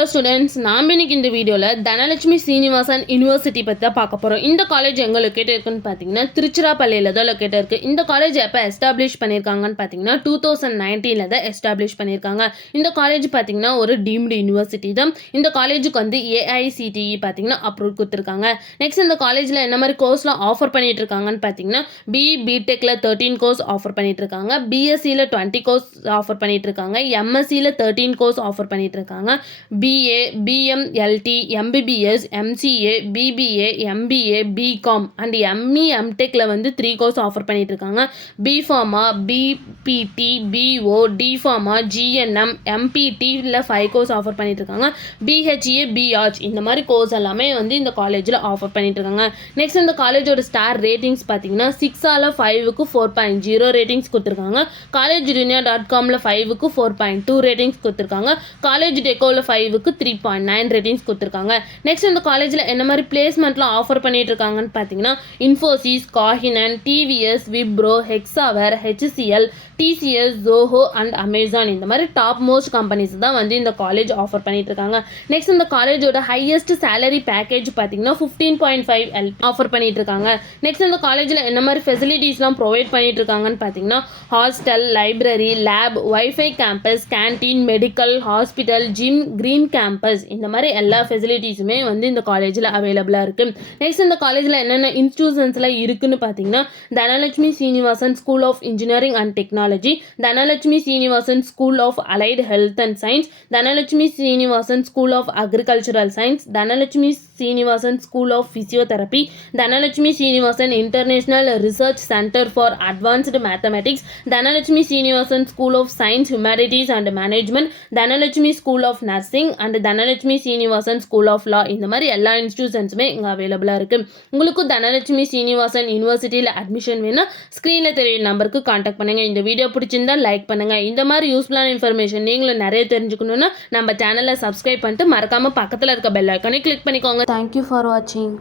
Hello students, நாம் இன்னைக்கு இந்த வீடியோவில் தனலட்சுமி சீனிவாசன் யூனிவர்சிட்டி பற்றி தான் பார்க்க போகிறோம். இந்த காலேஜ் எங்கே லொக்கேட் இருக்குன்னு பார்த்தீங்கன்னா திருச்சிராப்பள்ளியில் தான் லொக்கேட் இருக்குது. இந்த காலேஜ் எப்போ எஸ்டாப்ளிஷ் பண்ணியிருக்காங்கன்னு பார்த்தீங்கன்னா 2019 தான் எஸ்டாப்ளிஷ் பண்ணியிருக்காங்க. இந்த காலேஜ் பார்த்தீங்கன்னா ஒரு டீம்டு யூனிவர்சிட்டி தான். இந்த காலேஜுக்கு வந்து ஏஐசிடிஇ பார்த்தீங்கன்னா அப்ரூவ் கொடுத்துருக்காங்க. நெக்ஸ்ட் இந்த காலேஜில் என்ன மாதிரி கோர்ஸ்லாம் ஆஃபர் பண்ணிட்டு இருக்காங்கன்னு பார்த்தீங்கன்னா பிடெக்கில் 13 கோர்ஸ் ஆஃபர் பண்ணிட்டு இருக்காங்க, பிஎஸ்சியில் 20 கோர்ஸ் ஆஃபர் பண்ணிட்டு இருக்காங்க, எம்எஸ்சியில் 13 கோர்ஸ் ஆஃபர் பண்ணிட்டு இருக்காங்க, BA, BMLT, MBBS, MCA, BBA, MBA, BCom and ME, MTechல வந்து 3 கோர்ஸ் ஆஃபர் பண்ணிட்டு இருக்காங்க. BPharma, BPT, BO, DPharma, GNM, MPT ல 5 கோர்ஸ் ஆஃபர் பண்ணிட்டு இருக்காங்க. BHA, BArch இந்த மாதிரி கோர்ஸ் எல்லாமே வந்து இந்த காலேஜில் ஆஃபர் பண்ணிட்டு இருக்காங்க. நெக்ஸ்ட் இந்த காலேஜோட ஸ்டார் ரேட்டிங்ஸ் பார்த்தீங்கன்னா 6 5க்கு 4.0 ரேட்டிங்ஸ் கொடுத்துருக்காங்க. collegedunia.comல 5க்கு 4.2 ரேட்டிங்ஸ் கொடுத்துருக்காங்க. காலேஜ் டெக்கோவில் 5க்கு 3.9 ரேட்டிங்ஸ் கொடுத்துருக்காங்க. நெக்ஸ்ட் இந்த காலேஜில் என்ன மாதிரி பிளேஸ்மெண்ட்லாம் ஆஃபர் பண்ணிட்டு இருக்காங்கன்னு பார்த்தீங்கன்னா இன்ஃபோசிஸ், காகினன், TVS, Wipro, Hexaware, HCL, TCS, Zoho and Amazon இந்த மாதிரி டாப் மோஸ்ட் கம்பெனிஸ் தான் வந்து இந்த காலேஜ் ஆஃபர் பண்ணிட்டு இருக்காங்க. நெக்ஸ்ட் இந்த காலேஜோட ஹையஸ்ட் சேலரி பேக்கேஜ் பார்த்தீங்கன்னா 15.5 ஆஃபர் பண்ணிட்டு இருக்காங்க. நெக்ஸ்ட் இந்த காலேஜில் என்ன மாதிரி ஃபெசிலிட்டிஸ்லாம் ப்ரொவைட் பண்ணிட்டு இருக்காங்கன்னு பார்த்தீங்கன்னா hostel, library, lab, wifi campus, canteen, medical, hospital, gym, green campus இந்த மாதிரி எல்லா ஃபெசிலிட்டிஸுமே வந்து இந்த காலேஜில் அவைலபிளாக இருக்குது. நெக்ஸ்ட் இந்த காலேஜில் என்னென்ன இன்ஸ்டிடியூஷன்ஸ்லாம் இருக்குன்னு பார்த்தீங்கன்னா Dhanalakshmi Srinivasan school of engineering and technology, Dhanalakshmi Srinivasan school of allied health and science, Dhanalakshmi Srinivasan school of agricultural science, Dhanalakshmi Srinivasan school of physiotherapy, Dhanalakshmi Srinivasan international research centre for advanced mathematics, Dhanalakshmi Srinivasan school of science, humanities and management, Dhanalakshmi school of nursing and Dhanalakshmi Srinivasan school of law இந்த மாதிரி எல்லா இன்ஸ்டிடியூஷன்ஸுமே இங்கே அவைலபிளாக இருக்குது. உங்களுக்கும் தனலட்சுமி சீனிவாசன் யூனிவர்சிட்டியில் admission வேணும், ஸ்க்ரீனில் தெரியும் நம்பருக்கு காண்டாக்ட் பண்ணுங்கள். இந்த வீடியோ பிடிச்சிருந்தா லைக் பண்ணுங்கள். இந்த மாதிரி யூஸ்ஃபுல்லான இன்ஃபர்மேஷன் நீங்களும் நிறைய தெரிஞ்சுக்கணுன்னா நம்ம சேனலை சப்ஸ்கிரைப் பண்ணிட்டு மறக்காமல் பக்கத்தில் இருக்க பெல் ஐக்கானை கிளிக் பண்ணிக்கோங்க. தேங்க்யூ ஃபார் வாட்சிங்.